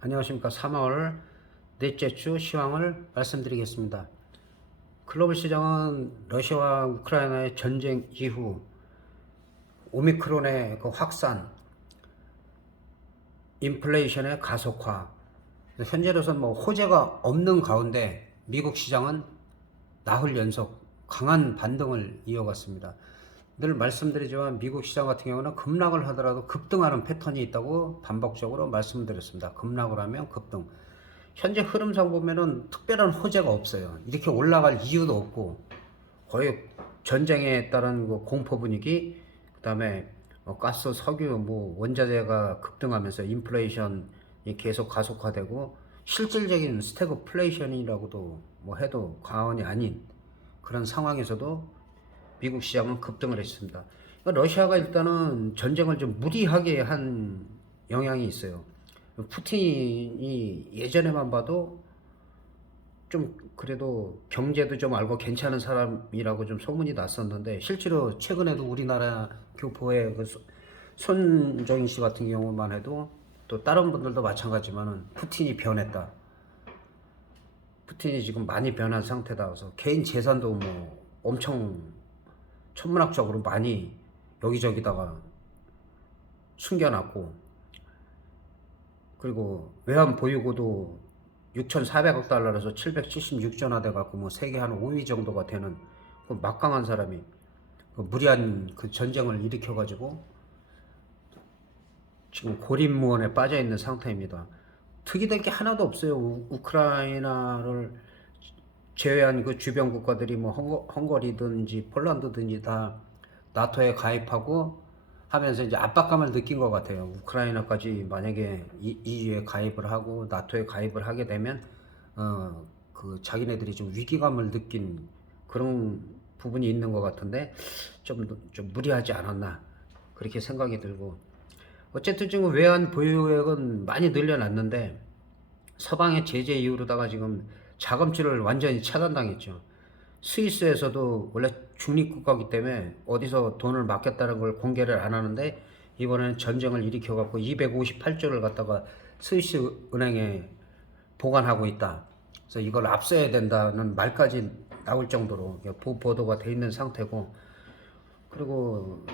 안녕하십니까. 3월 넷째 주 시황을 말씀드리겠습니다. 글로벌 시장은 러시아와 우크라이나의 전쟁 이후 오미크론의 그 확산, 인플레이션의 가속화, 현재로서는 호재가 없는 가운데 미국 시장은 나흘 연속 강한 반등을 이어갔습니다. 늘 말씀드리지만 미국 시장 같은 경우는 급락을 하더라도 급등하는 패턴이 있다고 반복적으로 말씀드렸습니다. 급락을 하면 급등. 현재 흐름상 보면은 특별한 호재가 없어요. 이렇게 올라갈 이유도 없고 거의 전쟁에 따른 그 공포 분위기, 그다음에 가스, 석유, 원자재가 급등하면서 인플레이션이 계속 가속화되고 실질적인 스태그플레이션이라고도 해도 과언이 아닌 그런 상황에서도 미국 시장은 급등을 했습니다. 러시아가 일단은 전쟁을 좀 무리하게 한 영향이 있어요. 푸틴이 예전에만 봐도 좀 그래도 경제도 좀 알고 괜찮은 사람이라고 좀 소문이 났었는데, 실제로 최근에도 우리나라 교포의 그 손정희 씨 같은 경우만 해도, 또 다른 분들도 마찬가지지만은 푸틴이 변했다. 푸틴이 지금 많이 변한 상태다. 그래서 개인 재산도 엄청 천문학적으로 많이 여기저기다가 숨겨놨고, 그리고 외환 보유고도 6,400억 달러에서 776전화 돼갖고 세계 한 5위 정도가 되는 그 막강한 사람이 그 무리한 그 전쟁을 일으켜가지고 지금 고립무원에 빠져 있는 상태입니다. 특이될 게 하나도 없어요. 우크라이나를 제외한 그 주변 국가들이 헝가리든지 폴란드든지 다 나토에 가입하고 하면서 이제 압박감을 느낀 것 같아요. 우크라이나까지 만약에 EU에 가입을 하고 나토에 가입을 하게 되면 그 자기네들이 좀 위기감을 느낀 그런 부분이 있는 것 같은데, 좀 무리하지 않았나 그렇게 생각이 들고, 어쨌든 지금 외환 보유액은 많이 늘려놨는데 서방의 제재 이후로다가 지금 자금줄을 완전히 차단당했죠. 스위스에서도 원래 중립국가이기 때문에 어디서 돈을 맡겼다는 걸 공개를 안 하는데, 이번에는 전쟁을 일으켜갖고 258조를 갖다가 스위스 은행에 보관하고 있다. 그래서 이걸 압수해야 된다는 말까지 나올 정도로 보도가 돼 있는 상태고, 그리고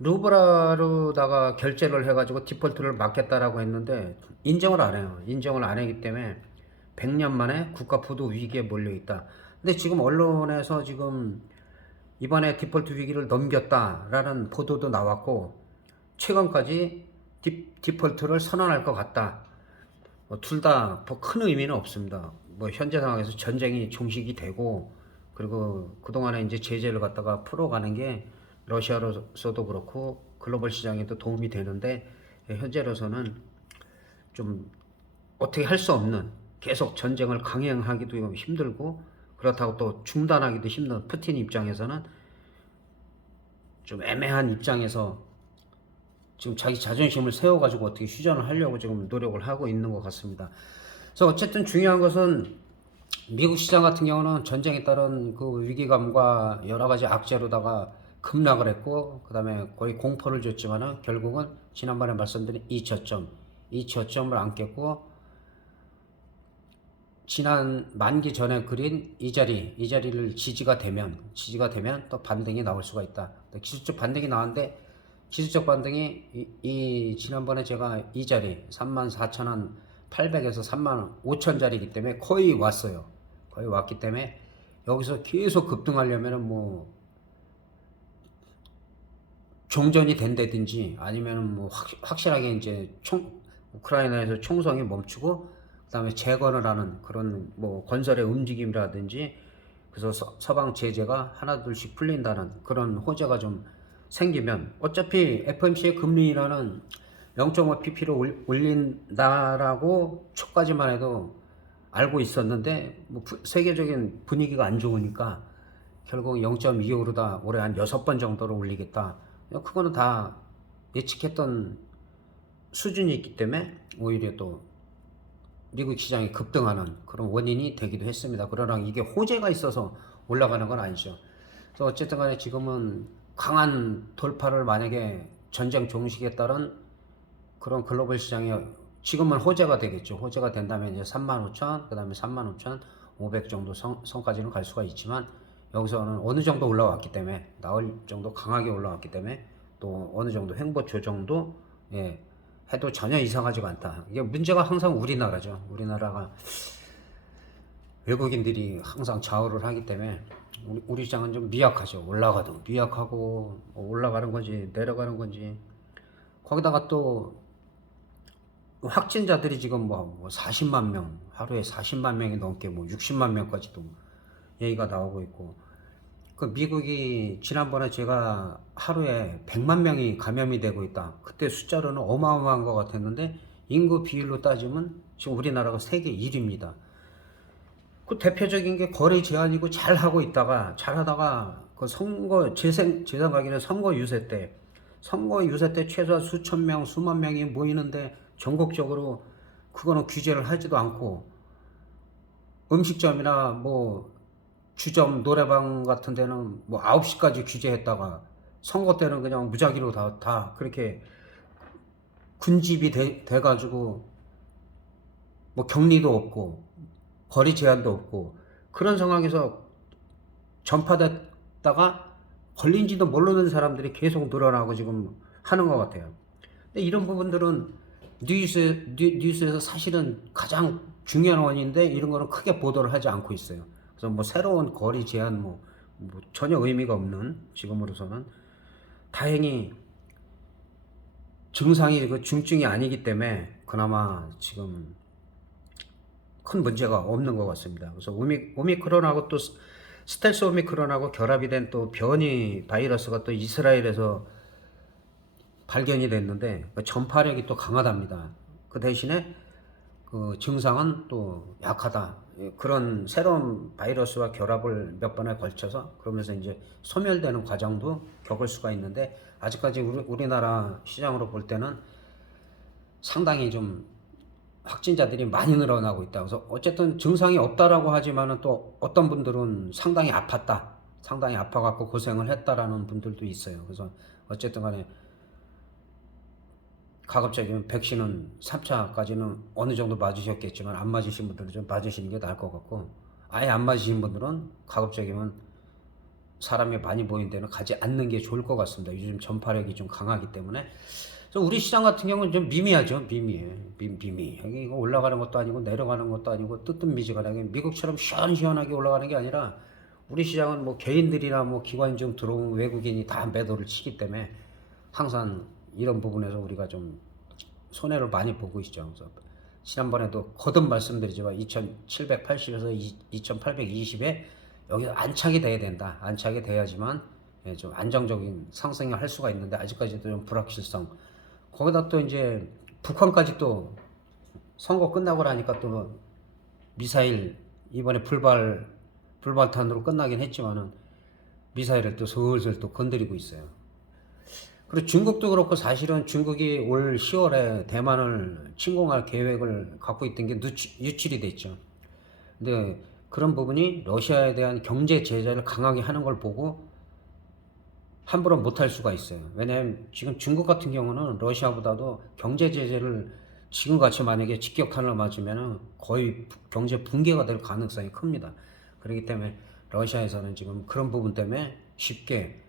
루브라로다가 결제를 해가지고 디폴트를 막겠다라고 했는데 인정을 안 해요. 인정을 안 하기 때문에 100년 만에 국가 부도 위기에 몰려 있다. 근데 지금 언론에서 지금 이번에 디폴트 위기를 넘겼다라는 보도도 나왔고, 최근까지 디폴트를 선언할 것 같다. 둘 다 큰 의미는 없습니다. 현재 상황에서 전쟁이 종식이 되고, 그리고 그동안에 이제 제재를 갖다가 풀어가는 게 러시아로서도 그렇고 글로벌 시장에도 도움이 되는데, 현재로서는 좀 어떻게 할 수 없는, 계속 전쟁을 강행하기도 힘들고 그렇다고 또 중단하기도 힘든 푸틴 입장에서는 좀 애매한 입장에서 지금 자기 자존심을 세워가지고 어떻게 휴전을 하려고 지금 노력을 하고 있는 것 같습니다. 그래서 어쨌든 중요한 것은 미국 시장 같은 경우는 전쟁에 따른 그 위기감과 여러 가지 악재로다가 급락을 했고, 그 다음에 거의 공포를 줬지만은 결국은 지난번에 말씀드린 이 저점을 안 깼고, 지난 만기 전에 그린 이 자리를 지지가 되면 또 반등이 나올 수가 있다. 기술적 반등이 나왔는데, 기술적 반등이 지난번에 제가 이 자리 34,800에서 35,000짜리이기 때문에 거의 왔어요. 거의 왔기 때문에 여기서 계속 급등하려면은 종전이 된다든지 아니면은 확실하게 이제 우크라이나에서 총성이 멈추고 그다음에 재건을 하는 그런 건설의 움직임이라든지, 그래서 서방 제재가 하나둘씩 풀린다는 그런 호재가 좀 생기면, 어차피 FOMC의 금리 인하는 0.5pp로 올린다라고 초까지만 해도 알고 있었는데, 세계적인 분위기가 안 좋으니까 결국 0.25로 올해 한 6번 정도로 올리겠다. 그거는 다 예측했던 수준이 있기 때문에 오히려 또 미국 시장이 급등하는 그런 원인이 되기도 했습니다. 그러나 이게 호재가 있어서 올라가는 건 아니죠. 그래서 어쨌든 간에 지금은 강한 돌파를, 만약에 전쟁 종식에 따른 그런 글로벌 시장의 지금은 호재가 되겠죠. 호재가 된다면 이제 35,000, 그다음에 35,500 정도 선까지는 갈 수가 있지만 여기서는 어느 정도 올라왔기 때문에 나올 정도 강하게 올라왔기 때문에 또 어느 정도 횡보 조정도 예, 해도 전혀 이상하지가 않다. 이게 문제가 항상 우리나라죠. 우리나라가 외국인들이 항상 좌우를 하기 때문에 우리 시장은 좀 미약하죠. 올라가도 미약하고 올라가는 건지 내려가는 건지 거기다가 또 확진자들이 지금 뭐 40만 명 하루에 40만 명이 넘게 뭐 60만 명까지도 얘기가 나오고 있고 그 미국이 지난번에 제가 하루에 100만 명이 감염이 되고 있다. 그때 숫자로는 어마어마한 것 같았는데 인구 비율로 따지면 지금 우리나라가 세계 1위입니다. 그 대표적인 게 거리 제한이고 잘 하고 있다가 잘 하다가 그 선거 제 생각에는 선거 유세 때 최소한 수천 명 수만 명이 모이는데 전국적으로 그거는 규제를 하지도 않고 음식점이나 뭐 주점 노래방 같은 데는 뭐 9시까지 규제했다가 선거 때는 그냥 무작위로 다 그렇게 군집이 돼가지고 뭐 격리도 없고 거리 제한도 없고 그런 상황에서 전파됐다가 걸린지도 모르는 사람들이 계속 늘어나고 지금 하는 것 같아요. 근데 이런 부분들은 뉴스에서 사실은 가장 중요한 원인인데 이런 거는 크게 보도를 하지 않고 있어요. 그래서 뭐 새로운 거리 제한 뭐 전혀 의미가 없는 지금으로서는 다행히 증상이 그 중증이 아니기 때문에 그나마 지금 큰 문제가 없는 것 같습니다. 그래서 오미크론하고 또 스텔스 오미크론하고 결합이 된 또 변이 바이러스가 또 이스라엘에서 발견이 됐는데 그 전파력이 또 강하답니다. 그 대신에 그 증상은 또 약하다. 그런 새로운 바이러스와 결합을 몇 번에 걸쳐서 그러면서 이제 소멸되는 과정도 겪을 수가 있는데 아직까지 우리나라 시장으로 볼 때는 상당히 좀 확진자들이 많이 늘어나고 있다. 그래서 어쨌든 증상이 없다라고 하지만은 또 어떤 분들은 상당히 아팠다. 상당히 아파갖고 고생을 했다라는 분들도 있어요. 그래서 어쨌든 간에 가급적이면 백신은 3차까지는 어느 정도 맞으셨겠지만 안 맞으신 분들은 좀 맞으시는 게 나을 것 같고 아예 안 맞으신 분들은 가급적이면 사람이 많이 모인 데는 가지 않는 게 좋을 것 같습니다. 요즘 전파력이 좀 강하기 때문에. 그래서 우리 시장 같은 경우는 좀 미미하죠. 미미하게 이거 올라가는 것도 아니고 내려가는 것도 아니고 뜨뜻미지근하게 미국처럼 시원시원하게 올라가는 게 아니라 우리 시장은 뭐 개인들이나 뭐 기관 중 들어온 외국인이 다 매도를 치기 때문에 항상 이런 부분에서 우리가 좀 손해를 많이 보고 있죠. 그래서 지난번에도 거듭 말씀드리지만 2780에서 2820에 여기서 안착이 돼야 된다. 안착이 돼야지만 좀 안정적인 상승을 할 수가 있는데 아직까지도 좀 불확실성. 거기다 또 이제 북한까지 또 선거 끝나고 나니까 또 미사일 이번에 불발탄으로 끝나긴 했지만은 미사일을 또 슬슬 또 건드리고 있어요. 그리고 중국도 그렇고 사실은 중국이 올 10월에 대만을 침공할 계획을 갖고 있던 게 유출이 됐죠. 근데 그런 부분이 러시아에 대한 경제 제재를 강하게 하는 걸 보고 함부로 못할 수가 있어요. 왜냐하면 지금 중국 같은 경우는 러시아보다도 경제 제재를 지금같이 만약에 직격탄을 맞으면 거의 경제 붕괴가 될 가능성이 큽니다. 그렇기 때문에 러시아에서는 지금 그런 부분 때문에 쉽게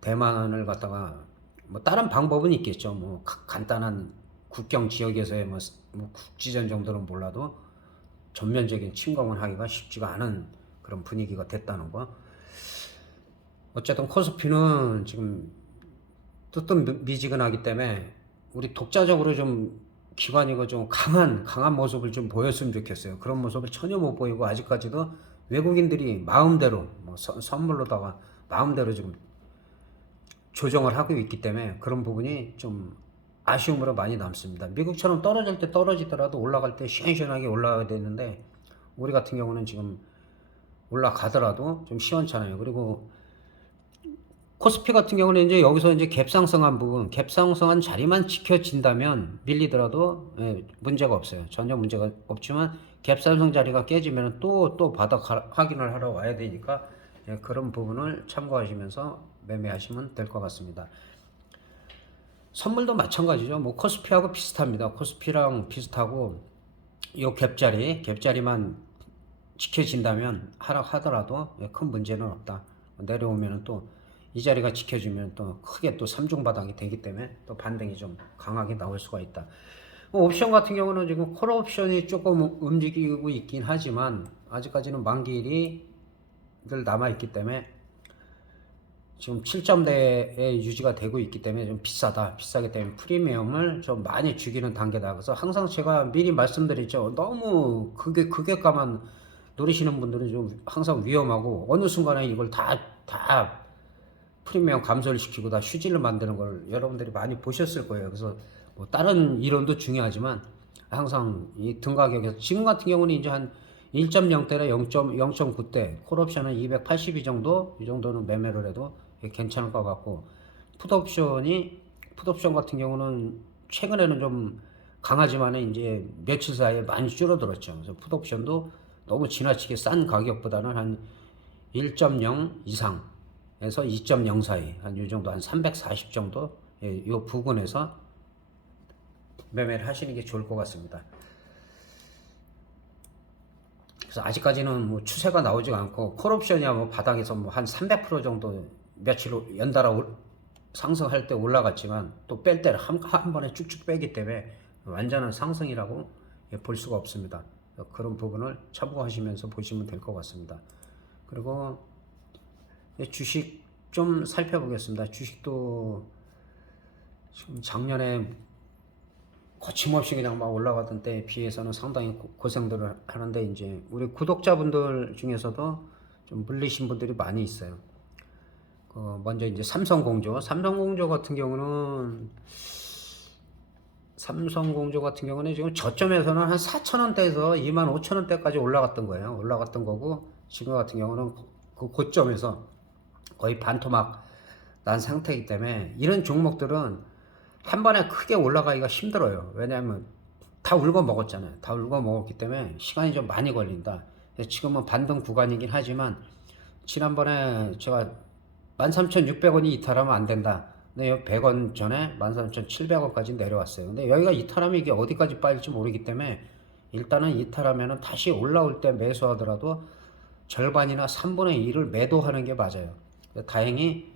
대만을 갖다가 뭐 다른 방법은 있겠죠. 뭐 간단한 국경 지역에서의 뭐 국지전 정도는 몰라도 전면적인 침공을 하기가 쉽지가 않은 그런 분위기가 됐다는 거. 어쨌든 코스피는 지금 뜨뜻미지근하기 때문에 우리 독자적으로 좀 기관이고 좀 강한 모습을 좀 보였으면 좋겠어요. 그런 모습을 전혀 못 보이고 아직까지도 외국인들이 마음대로 뭐 선물로다가 마음대로 지금 조정을 하고 있기 때문에 그런 부분이 좀 아쉬움으로 많이 남습니다. 미국처럼 떨어질 때 떨어지더라도 올라갈 때 시원시원하게 올라가야 되는데 우리 같은 경우는 지금 올라가더라도 좀 시원찮아요. 그리고 코스피 같은 경우는 이제 여기서 이제 갭상승한 부분, 갭상승한 자리만 지켜진다면 밀리더라도 문제가 없어요. 전혀 문제가 없지만 갭상승 자리가 깨지면 또 바닥 확인을 하러 와야 되니까 그런 부분을 참고하시면서 매매하시면 될 것 같습니다. 선물도 마찬가지죠. 뭐 코스피하고 비슷합니다. 코스피랑 비슷하고 요 갭자리만 지켜진다면 하락하더라도 큰 문제는 없다. 내려오면 또 이 자리가 지켜주면 또 크게 또 삼중 바닥이 되기 때문에 또 반등이 좀 강하게 나올 수가 있다. 옵션 같은 경우는 지금 콜 옵션이 조금 움직이고 있긴 하지만 아직까지는 만기일이 늘 남아 있기 때문에 지금 7점대에 유지가 되고 있기 때문에 좀 비싸기 때문에 프리미엄을 좀 많이 죽이는 단계다. 그래서 항상 제가 미리 말씀드리죠. 너무 그게가만 노리시는 분들은 좀 항상 위험하고 어느 순간에 이걸 다 프리미엄 감소를 시키고 다 휴지를 만드는 걸 여러분들이 많이 보셨을 거예요. 그래서 뭐 다른 이론도 중요하지만 항상 이 등가격에서 지금 같은 경우는 이제 한 1.0대나 0.9대 콜옵션은 282 정도 이 정도는 매매를 해도 괜찮을 것 같고 풋옵션 같은 경우는 최근에는 좀 강하지만 이제 며칠 사이에 많이 줄어들었죠. 그래서 풋옵션도 너무 지나치게 싼 가격보다는 한 1.0 이상에서 2.0 사이 한 이 정도 한 340 정도 이 부근에서 매매를 하시는 게 좋을 것 같습니다. 그래서 아직까지는 뭐 추세가 나오지가 않고 콜옵션이야 뭐 바닥에서 뭐 한 300% 정도 며칠 연달아 상승할 때 올라갔지만 또 뺄 때는 한 번에 쭉쭉 빼기 때문에 완전한 상승이라고 볼 수가 없습니다. 그런 부분을 참고하시면서 보시면 될 것 같습니다. 그리고 주식 좀 살펴보겠습니다. 주식도 지금 작년에 거침없이 그냥 막 올라가던 때에 비해서는 상당히 고생들을 하는데 이제 우리 구독자분들 중에서도 좀 물리신 분들이 많이 있어요. 먼저 이제 삼성공조 같은 경우는 지금 저점에서는 한 4,000원대에서 25,000원대까지 올라갔던 거예요. 올라갔던 거고 지금 같은 경우는 그 고점에서 거의 반토막 난 상태이기 때문에 이런 종목들은 한 번에 크게 올라가기가 힘들어요. 왜냐하면 다 울고 먹었잖아요. 다 울고 먹었기 때문에 시간이 좀 많이 걸린다. 지금은 반등 구간이긴 하지만 지난번에 제가 13,600원이 이탈하면 안 된다. 근데 100원 전에 13,700원까지 내려왔어요. 근데 여기가 이탈하면 이게 어디까지 빠질지 모르기 때문에 일단은 이탈하면 다시 올라올 때 매수하더라도 절반이나 3분의 1을 매도하는 게 맞아요. 다행히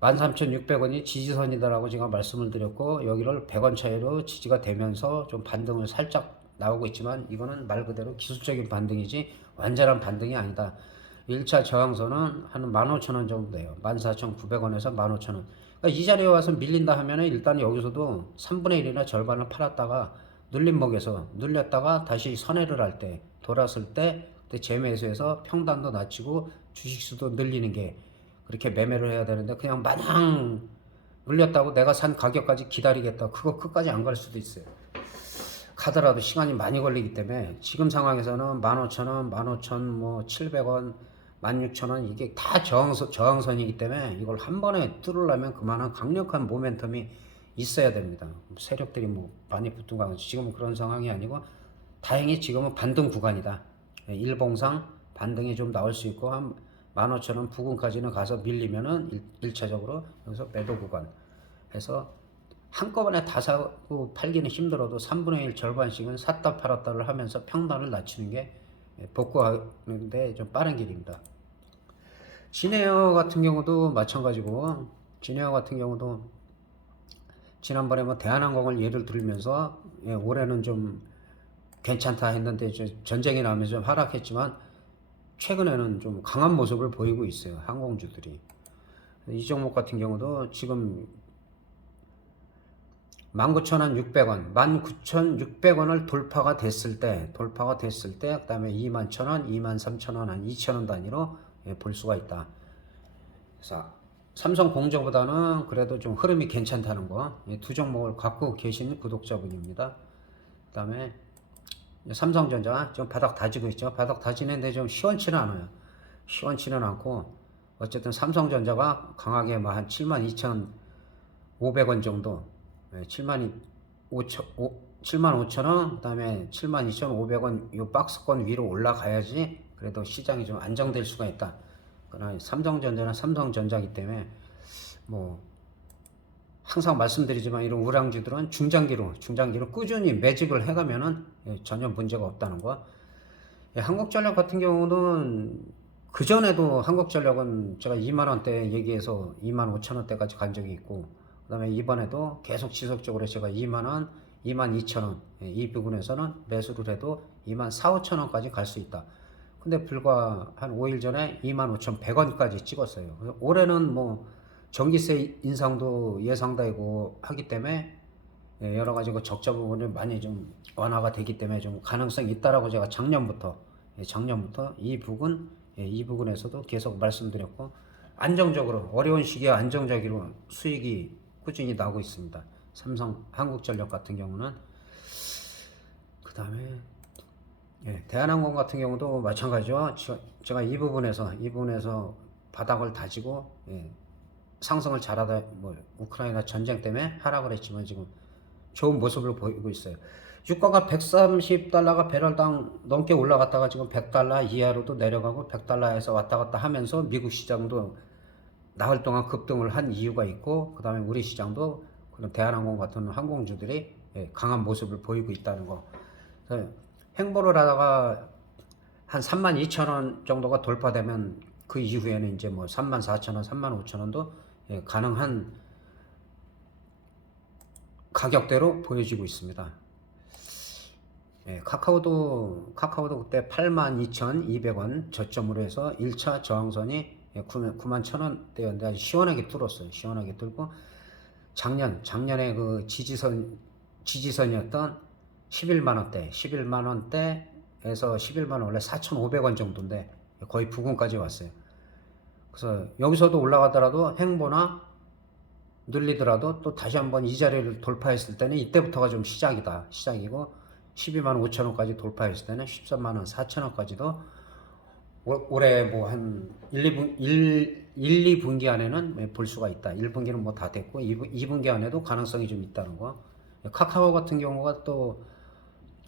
13,600원이 지지선이다라고 제가 말씀을 드렸고 여기를 100원 차이로 지지가 되면서 좀 반등을 살짝 나오고 있지만 이거는 말 그대로 기술적인 반등이지 완전한 반등이 아니다. 1차 저항선은 한 15,000원 정도 돼요. 14,900원에서 15,000원. 그러니까 이 자리에 와서 밀린다 하면은 일단 여기서도 3분의 1이나 절반을 팔았다가 눌림목에서 눌렸다가 다시 선회를 할 때 돌았을 때 그때 재매수해서 평단도 낮추고 주식수도 늘리는 게 그렇게 매매를 해야 되는데 그냥 마냥 물렸다고 내가 산 가격까지 기다리겠다. 그거 끝까지 안 갈 수도 있어요. 가더라도 시간이 많이 걸리기 때문에 지금 상황에서는 15,000원, 15,700원, 16,000원 이게 다 저항선이기 때문에 이걸 한 번에 뚫으려면 그만한 강력한 모멘텀이 있어야 됩니다. 세력들이 뭐 많이 붙은 거 지금은 그런 상황이 아니고 다행히 지금은 반등 구간이다. 일봉상 반등이 좀 나올 수 있고 한 15,000원 부근까지는 가서 밀리면은 1차적으로 여기서 매도 구간 해서 한꺼번에 다 사고 팔기는 힘들어도 3분의 1 절반씩은 샀다 팔았다를 하면서 평단을 낮추는 게 복구하는데 좀 빠른 길입니다. 진에어 같은 경우도 마찬가지고 진에어 같은 경우도 지난번에 뭐 대한항공을 예를 들면서 올해는 좀 괜찮다 했는데 전쟁이 나면서 좀 하락했지만 최근에는 좀 강한 모습을 보이고 있어요. 항공주들이. 이 종목 같은 경우도 지금 19,600원, 19,600원을 돌파가 됐을 때, 그 다음에 21,000원, 23,000원, 한 2,000원 단위로 볼 수가 있다. 그래서 삼성공조보다는 그래도 좀 흐름이 괜찮다는 거, 두 종목을 갖고 계신 구독자분입니다. 그 다음에 삼성전자 좀 바닥 다지고 있죠. 바닥 다지는데 좀 시원치는 않아요. 시원치는 않고 어쨌든 삼성전자가 강하게 뭐 한 72,500원 정도 75,000원 그 다음에 72,500원 요 박스권 위로 올라가야지 그래도 시장이 좀 안정될 수가 있다. 그러나 삼성전자는 삼성전자이기 때문에 뭐 항상 말씀드리지만 이런 우량주들은 중장기로 꾸준히 매집을 해가면은 전혀 문제가 없다는 거. 한국전력 같은 경우는 그전에도 한국전력은 제가 2만 원대 얘기해서 2만 5천 원대까지 간 적이 있고, 그다음에 이번에도 계속 지속적으로 제가 2만 원, 2만 2천 원 이 부분에서는 매수를 해도 2만 4, 5천 원까지 갈 수 있다. 근데 불과 한 5일 전에 2만 5,100원까지 찍었어요. 그래서 올해는 뭐 전기세 인상도 예상되고 하기 때문에 여러 가지 그 적자 부분이 많이 좀 완화가 되기 때문에 좀 가능성이 있다라고 제가 작년부터 이 부분에서도 계속 말씀드렸고, 안정적으로 어려운 시기에 안정적으로 수익이 꾸준히 나고 있습니다. 삼성 한국전력 같은 경우는. 그 다음에 대한항공 같은 경우도 마찬가지죠. 제가 이 부분에서 바닥을 다지고 상승을 잘하다, 뭐 우크라이나 전쟁 때문에 하락을 했지만 지금 좋은 모습을 보이고 있어요. 유가가 130달러가 배럴당 넘게 올라갔다가 지금 100달러 이하로도 내려가고 100달러에서 왔다 갔다 하면서 미국 시장도 나흘 동안 급등을 한 이유가 있고, 그 다음에 우리 시장도 그런 대한항공 같은 항공주들이 강한 모습을 보이고 있다는 거. 행보를 하다가 한 32,000원 정도가 돌파되면 그 이후에는 이제 뭐 34,000원, 35,000원도 가능한 가격대로 보여지고 있습니다. 카카오도 그때 82,200원 저점으로 해서 1차 저항선이 91,000원대였는데 아주 시원하게 뚫었어요. 시원하게 뚫고 작년에 그 지지선이었던 11만 원대에서 11만 원, 원래 4,500원 정도인데 거의 부근까지 왔어요. 그래서 여기서도 올라가더라도 행보나 늘리더라도 또 다시 한번 이 자리를 돌파했을 때는 이때부터가 좀 시작이고, 12만 5천 원까지 돌파했을 때는 13만 원 4천 원까지도 올해 뭐 한 2분기 안에는 볼 수가 있다. 1분기는 뭐 다 됐고 2분기 안에도 가능성이 좀 있다는 거. 카카오 같은 경우가 또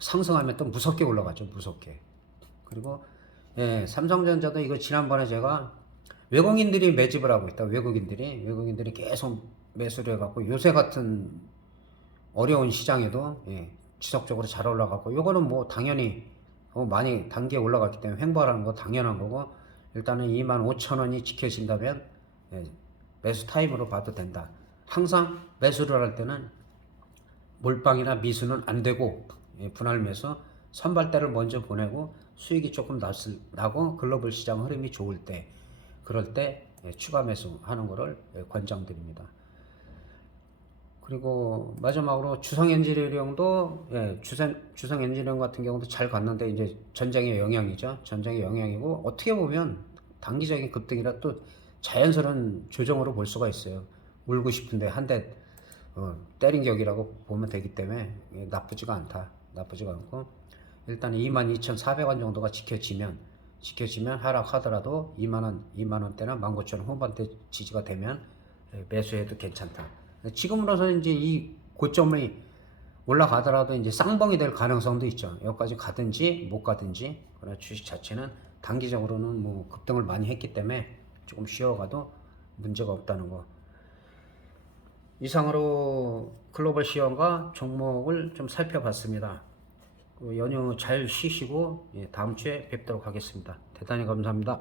상승하면 또 무섭게 올라가죠. 무섭게. 그리고 삼성전자도 이거 지난번에 제가 외국인들이 매집을 하고 있다. 외국인들이 계속 매수를 해갖고 요새 같은 어려운 시장에도 지속적으로 잘 올라가고, 요거는 뭐 당연히 많이 단계에 올라갔기 때문에 횡보하는 거 당연한 거고, 일단은 25,000원이 지켜진다면 매수 타임으로 봐도 된다. 항상 매수를 할 때는 몰빵이나 미수는 안 되고 분할 매수, 선발대를 먼저 보내고 수익이 조금 나고 글로벌 시장 흐름이 좋을 때, 그럴 때 추가 매수하는 거를 권장드립니다. 그리고 마지막으로 주성엔지니어링도 주성엔지니어링 같은 경우도 잘 갔는데 이제 전쟁의 영향이죠. 전쟁의 영향이고, 어떻게 보면 단기적인 급등이라 또 자연스러운 조정으로 볼 수가 있어요. 울고 싶은데 한 대 때린 격이라고 보면 되기 때문에 나쁘지가 않고, 일단 22,400원 정도가 지켜지면 하락하더라도 2만 원대나 19,000원 후반대 지지가 되면 매수해도 괜찮다. 지금으로서는 이제 이 고점이 올라가더라도 이제 쌍봉이 될 가능성도 있죠. 여기까지 가든지 못 가든지. 그러나 주식 자체는 단기적으로는 뭐 급등을 많이 했기 때문에 조금 쉬어가도 문제가 없다는 거. 이상으로 글로벌 시황과 종목을 좀 살펴봤습니다. 연휴 잘 쉬시고 다음 주에 뵙도록 하겠습니다. 대단히 감사합니다.